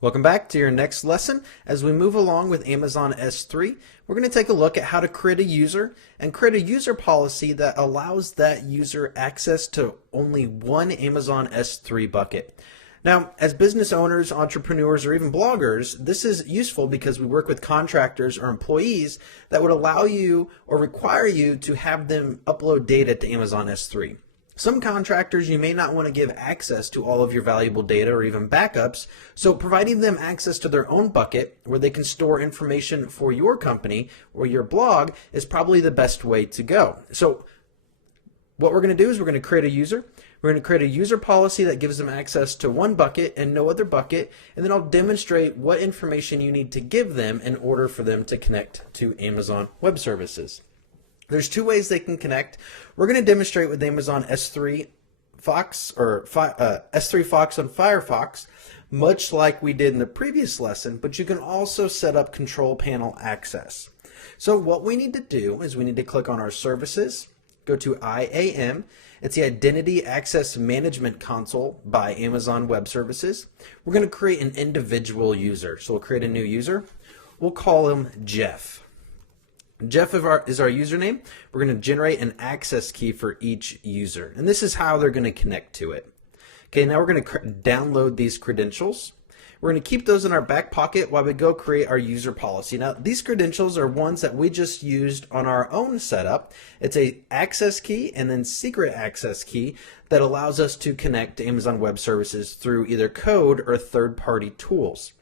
Welcome back to your next lesson. As we move along with Amazon S3, we're going to take a look at how to create a user and create a user policy that allows that user access to only one Amazon S3 bucket. Now, as business owners, entrepreneurs, or even bloggers, this is useful because we work with contractors or employees that would allow you or require you to have them upload data to Amazon S3. Some contractors, you may not want to give access to all of your valuable data or even backups, so providing them access to their own bucket where they can store information for your company or your blog is probably the best way to go. So what we're going to do is we're going to create a user. We're going to create a user policy that gives them access to one bucket and no other bucket, and then I'll demonstrate what information you need to give them in order for them to connect to Amazon Web Services. There's two ways they can connect. We're going to demonstrate with Amazon S3 Fox or S3 Fox on Firefox, much like we did in the previous lesson, but you can also set up control panel access. So what we need to do is we need to click on our services, go to IAM. It's the Identity Access Management Console by Amazon Web Services. We're going to create an individual user. So we'll create a new user. We'll call him Jeff. Jeff is our username. We're going to generate an access key for each user, and this is how they're going to connect to it. Okay, now we're going to download these credentials. We're going to keep those in our back pocket while we go create our user policy. Now, these credentials are ones that we just used on our own setup. It's a access key and then secret access key that allows us to connect to Amazon Web Services through either code or third-party tools.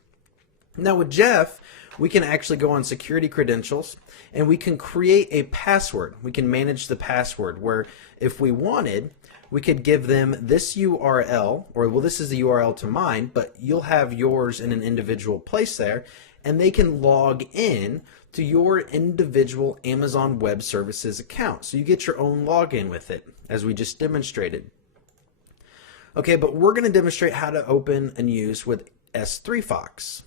Now with Jeff, we can actually go on security credentials and we can create a password. We can manage the password where if we wanted, we could give them this URL, or well, this is the URL to mine, but you'll have yours in an individual place there, and they can log in to your individual Amazon Web Services account. So you get your own login with it, as we just demonstrated. Okay, but we're going to demonstrate how to open and use with S3 Fox.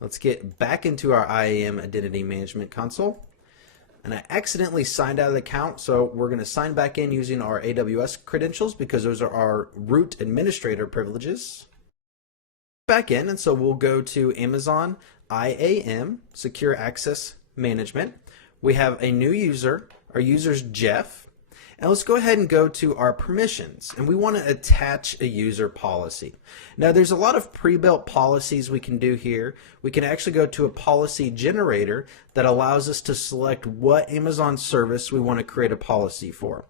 Let's get back into our IAM Identity Management Console. And I accidentally signed out of the account, so we're going to sign back in using our AWS credentials because those are our root administrator privileges. Back in, and so we'll go to Amazon IAM Secure Access Management. We have a new user. Our user's Jeff. And let's go ahead and go to our permissions, and we want to attach a user policy. Now there's a lot of pre-built policies we can do here. We can actually go to a policy generator that allows us to select what Amazon service we want to create a policy for.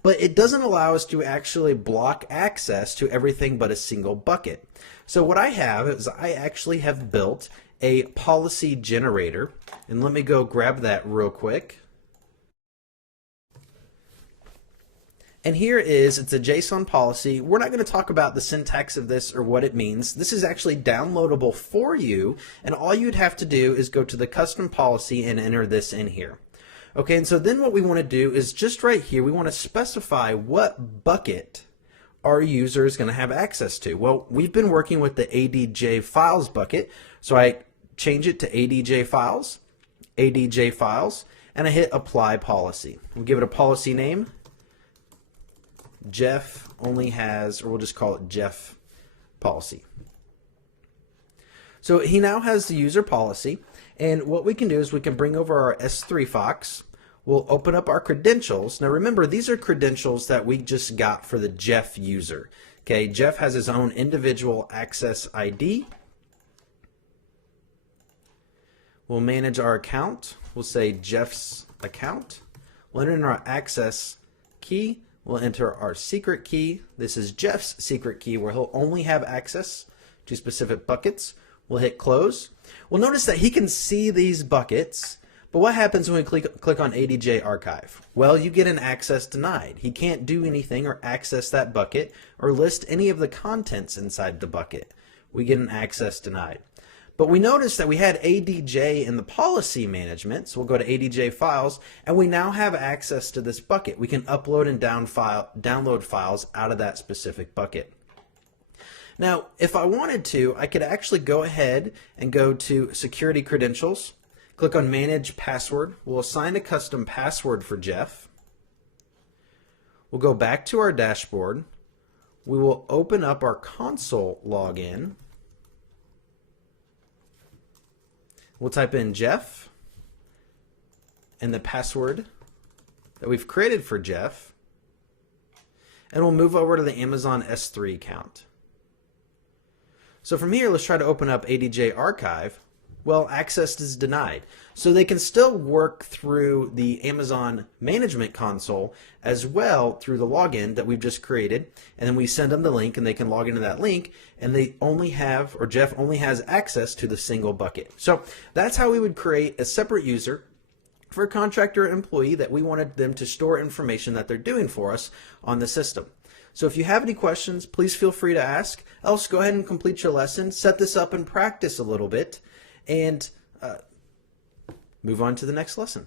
But it doesn't allow us to actually block access to everything but a single bucket. So what I have is I actually have built a policy generator, and let me go grab that real quick. And here it's a JSON policy. We're not going to talk about the syntax of this or what it means. This is actually downloadable for you, and all you'd have to do is go to the custom policy and enter this in here. Okay, and so then what we want to do is just right here, we want to specify what bucket our user is going to have access to. Well, we've been working with the ADJ files bucket, so I change it to ADJ files, and I hit apply policy. We'll give it a policy name. Jeff only has, or we'll just call it Jeff policy. So he now has the user policy, and what we can do is we can bring over our S3 Fox. We'll open up our credentials. Now remember, these are credentials that we just got for the Jeff user. Okay, Jeff has his own individual access ID. We'll manage our account. We'll say Jeff's account. We'll enter in our access key. We'll enter our secret key. This is Jeff's secret key where he'll only have access to specific buckets. We'll hit close. We'll notice that he can see these buckets, but what happens when we click on ADJ archive? Well, you get an access denied. He can't do anything or access that bucket or list any of the contents inside the bucket. We get an access denied. But we noticed that we had ADJ in the policy management, so we'll go to ADJ files, and we now have access to this bucket. We can upload and download files out of that specific bucket. Now, if I wanted to, I could actually go ahead and go to security credentials, click on manage password. We'll assign a custom password for Jeff. We'll go back to our dashboard. we will open up our console login. We'll type in Jeff and the password that we've created for Jeff, and we'll move over to the Amazon S3 account. So from here, let's try to open up ADJ Archive. Well, access is denied. So they can still work through the Amazon Management Console as well through the login that we've just created. And then we send them the link and they can log into that link, and they only have, or Jeff only has access to the single bucket. So that's how we would create a separate user for a contractor or employee that we wanted them to store information that they're doing for us on the system. So if you have any questions, please feel free to ask. Else, go ahead and complete your lesson, set this up and practice a little bit, and move on to the next lesson.